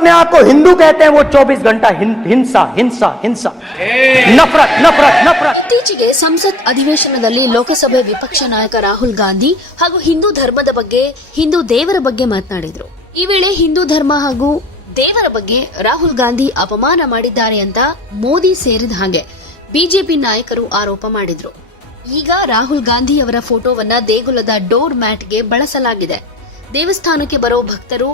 अपने आप को हिंदू कहते हैं वो 24 घंटा हिंसा हिंसा हिंसा नफरत नफरत नफरत। ಇತ್ತೀಚೆಗೆ ಸಂಸತ್ ಅಧಿವೇಶನದಲ್ಲಿ ಲೋಕಸಭೆ ವಿಪಕ್ಷ ನಾಯಕ ರಾಹುಲ್ ಗಾಂಧಿ ಹಾಗೂ ಹಿಂದೂ ಧರ್ಮದ ಬಗ್ಗೆ, ಹಿಂದೂ ದೇವರ ಬಗ್ಗೆ ಮಾತನಾಡಿದ್ರು. ಈ ವೇಳೆ ಹಿಂದೂ ಧರ್ಮ ಹಾಗೂ ದೇವರ ಬಗ್ಗೆ ರಾಹುಲ್ ಗಾಂಧಿ ಅಪಮಾನ ಮಾಡಿದ್ದಾರೆ ಅಂತ ಮೋದಿ ಸೇರಿದ ಹಾಗೆ ಬಿಜೆಪಿ ನಾಯಕರು ಆರೋಪ ಮಾಡಿದ್ರು. ಈಗ ರಾಹುಲ್ ಗಾಂಧಿ ಅವರ ಫೋಟೋವನ್ನ ದೇಗುಲದ ಡೋರ್ ಮ್ಯಾಟ್ಗೆ ಬಳಸಲಾಗಿದೆ. ದೇವಸ್ಥಾನಕ್ಕೆ ಬರೋ ಭಕ್ತರು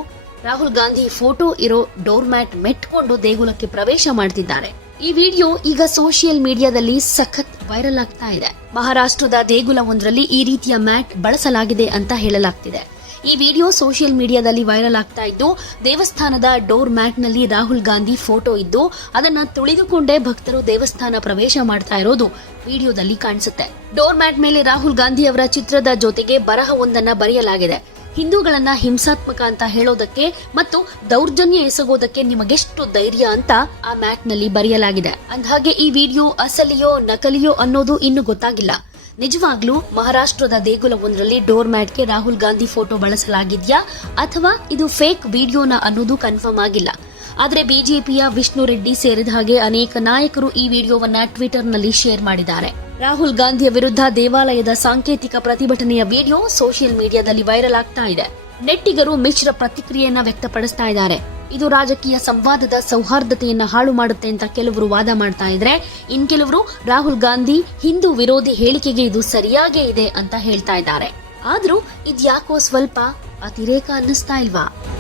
ರಾಹುಲ್ ಗಾಂಧಿ ಫೋಟೋ ಇರೋ ಡೋರ್ ಮ್ಯಾಟ್ ಮೆಟ್ಕೊಂಡು ದೇಗುಲಕ್ಕೆ ಪ್ರವೇಶ ಮಾಡ್ತಿದ್ದಾರೆ. ಈ ವಿಡಿಯೋ ಈಗ ಸೋಷಿಯಲ್ ಮೀಡಿಯಾದಲ್ಲಿ ಸಖತ್ ವೈರಲ್ ಆಗ್ತಾ ಇದೆ. ಮಹಾರಾಷ್ಟ್ರದ ದೇಗುಲವೊಂದರಲ್ಲಿ ಈ ರೀತಿಯ ಮ್ಯಾಟ್ ಬಳಸಲಾಗಿದೆ ಅಂತ ಹೇಳಲಾಗ್ತಿದೆ. ಈ ವಿಡಿಯೋ ಸೋಷಿಯಲ್ ಮೀಡಿಯಾದಲ್ಲಿ ವೈರಲ್ ಆಗ್ತಾ ಇದ್ದು, ದೇವಸ್ಥಾನದ ಡೋರ್ ಮ್ಯಾಟ್ ನಲ್ಲಿ ರಾಹುಲ್ ಗಾಂಧಿ ಫೋಟೋ ಇದ್ದು ಅದನ್ನ ತುಳಿದುಕೊಂಡೇ ಭಕ್ತರು ದೇವಸ್ಥಾನ ಪ್ರವೇಶ ಮಾಡ್ತಾ ಇರೋದು ವಿಡಿಯೋದಲ್ಲಿ ಕಾಣಿಸುತ್ತೆ. ಡೋರ್ ಮ್ಯಾಟ್ ಮೇಲೆ ರಾಹುಲ್ ಗಾಂಧಿ ಅವರ ಚಿತ್ರದ ಜೊತೆಗೆ ಬರಹವೊಂದನ್ನ ಬರೆಯಲಾಗಿದೆ. ಹಿಂದೂಗಳನ್ನ ಹಿಂಸಾತ್ಮಕ ಅಂತ ಹೇಳೋದಕ್ಕೆ ಮತ್ತು ದೌರ್ಜನ್ಯ ಎಸಗೋದಕ್ಕೆ ನಿಮಗೆಷ್ಟು ಧೈರ್ಯ ಅಂತ ಆ ಮ್ಯಾಟ್ ನಲ್ಲಿ ಬರೆಯಲಾಗಿದೆ. ಅಂದಹಾಗೆ ಈ ವಿಡಿಯೋ ಅಸಲಿಯೋ ನಕಲಿಯೋ ಅನ್ನೋದು ಇನ್ನು ಗೊತ್ತಾಗಿಲ್ಲ. ನಿಜವಾಗ್ಲೂ ಮಹಾರಾಷ್ಟ್ರದ ದೇಗುಲವೊಂದರಲ್ಲಿ ಡೋರ್ ಮ್ಯಾಟ್ಗೆ ರಾಹುಲ್ ಗಾಂಧಿ ಫೋಟೋ ಬಳಸಲಾಗಿದ್ಯಾ ಅಥವಾ ಇದು ಫೇಕ್ ವಿಡಿಯೋನ ಅನ್ನೋದು ಕನ್ಫರ್ಮ್ ಆಗಿಲ್ಲ. ಆದ್ರೆ ಬಿಜೆಪಿಯ ವಿಷ್ಣು ರೆಡ್ಡಿ ಸೇರಿದ ಹಾಗೆ ಅನೇಕ ನಾಯಕರು ಈ ವಿಡಿಯೋವನ್ನ ಟ್ವಿಟರ್ನಲ್ಲಿ ಶೇರ್ ಮಾಡಿದ್ದಾರೆ. ರಾಹುಲ್ ಗಾಂಧಿಯ ವಿರುದ್ಧ ದೇವಾಲಯದ ಸಾಂಕೇತಿಕ ಪ್ರತಿಭಟನೆಯ ವಿಡಿಯೋ ಸೋಷಿಯಲ್ ಮೀಡಿಯಾದಲ್ಲಿ ವೈರಲ್ ಆಗ್ತಾ ಇದೆ. ನೆಟ್ಟಿಗರು ಮಿಶ್ರ ಪ್ರತಿಕ್ರಿಯೆಯನ್ನ ವ್ಯಕ್ತಪಡಿಸ್ತಾ ಇದ್ದಾರೆ. ಇದು ರಾಜಕೀಯ ಸಂವಾದದ ಸೌಹಾರ್ದತೆಯನ್ನ ಹಾಳು ಮಾಡುತ್ತೆ ಅಂತ ಕೆಲವರು ವಾದ ಮಾಡ್ತಾ ಇದ್ರೆ, ಇನ್ ಕೆಲವರು ರಾಹುಲ್ ಗಾಂಧಿ ಹಿಂದೂ ವಿರೋಧಿ ಹೇಳಿಕೆಗೆ ಇದು ಸರಿಯಾಗೇ ಇದೆ ಅಂತ ಹೇಳ್ತಾ ಇದ್ದಾರೆ. ಆದ್ರೂ ಇದ್ಯಾಕೋ ಸ್ವಲ್ಪ ಅತಿರೇಕ ಅನ್ನಿಸ್ತಾ ಇಲ್ವಾ?